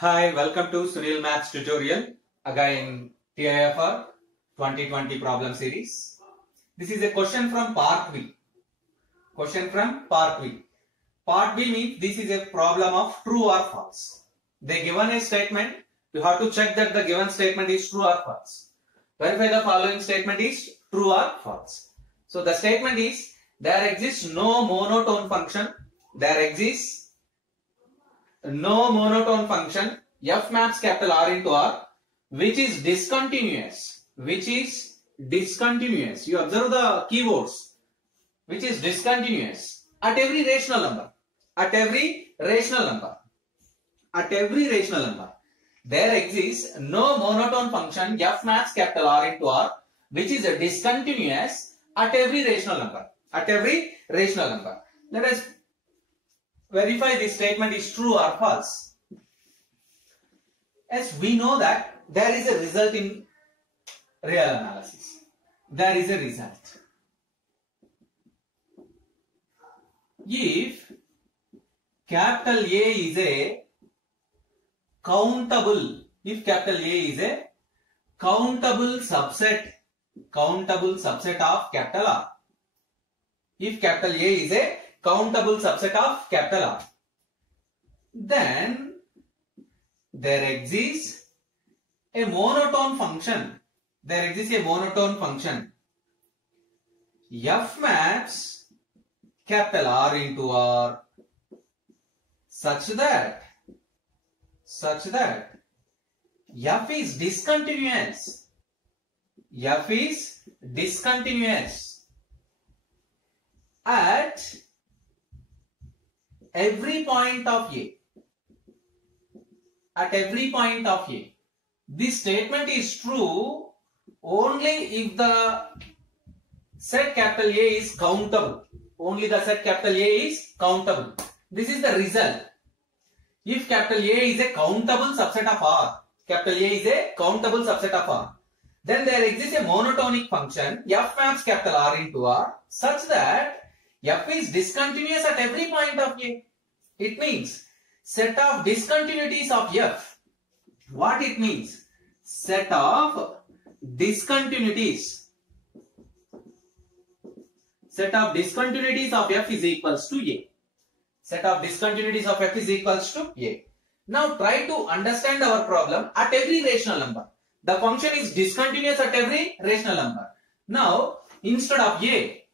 Hi, welcome to Sunil Maths tutorial. Again, TIFR 2020 problem series. This is a question from Part B. Question from Part B. Part B means this is a problem of true or false. They given a statement. You have to check that the given statement is true or false. Verify the following statement is true or false. So the statement is there exists no monotone function. There exists no monotone function f maps capital R into R which is discontinuous. Which is discontinuous. You observe the keywords. Which is discontinuous at every rational number. At every rational number. At every rational number. There exists no monotone function f maps capital R into R which is discontinuous at every rational number. At every rational number. Let us verify this statement is true or false. As we know that there is a result in real analysis. There is a result. If capital A is a countable, if capital A is a countable subset of capital R. If capital A is a countable subset of capital R, then there exists a monotone function. There exists a monotone function f maps capital R into R such that f is discontinuous. F is discontinuous at every point of A. At every point of A. This statement is true only if the set capital A is countable. Only the set capital A is countable. This is the result. If capital A is a countable subset of R, capital A is a countable subset of R, then there exists a monotonic function f maps capital R into R such that f is discontinuous at every point of A. It means set of discontinuities of f. What it means? Set of discontinuities. Set of discontinuities of f is equals to A. Set of discontinuities of f is equals to A. Now try to understand our problem at every rational number. The function is discontinuous at every rational number. Now instead of A,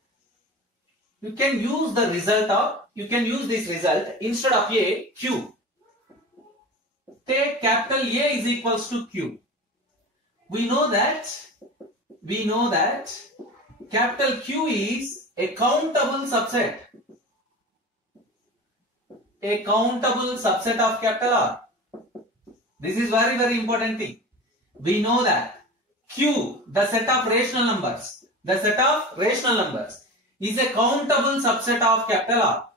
you can use the result of, you can use this result instead of A, Q. Take capital A is equals to Q. We know that capital Q is a countable subset. A countable subset of capital R. This is very, very important thing. We know that Q, the set of rational numbers, is a countable subset of capital R.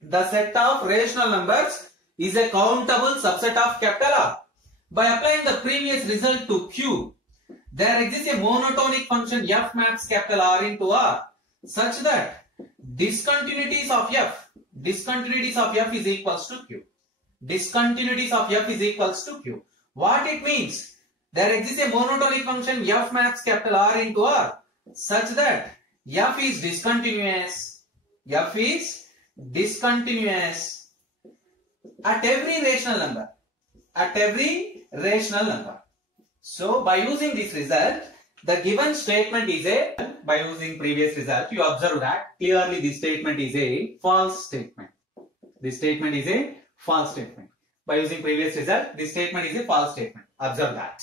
The set of rational numbers is a countable subset of capital R. By applying the previous result to Q, there exists a monotonic function f maps capital R into R such that discontinuities of f is equals to Q. Discontinuities of f is equals to Q. What it means? There exists a monotonic function f maps capital R into R such that f is discontinuous. F is discontinuous at every rational number. At every rational number. So by using this result, the given statement is a, by using previous result, you observe that clearly this statement is a false statement. This statement is a false statement. By using previous result, this statement is a false statement. Observe that.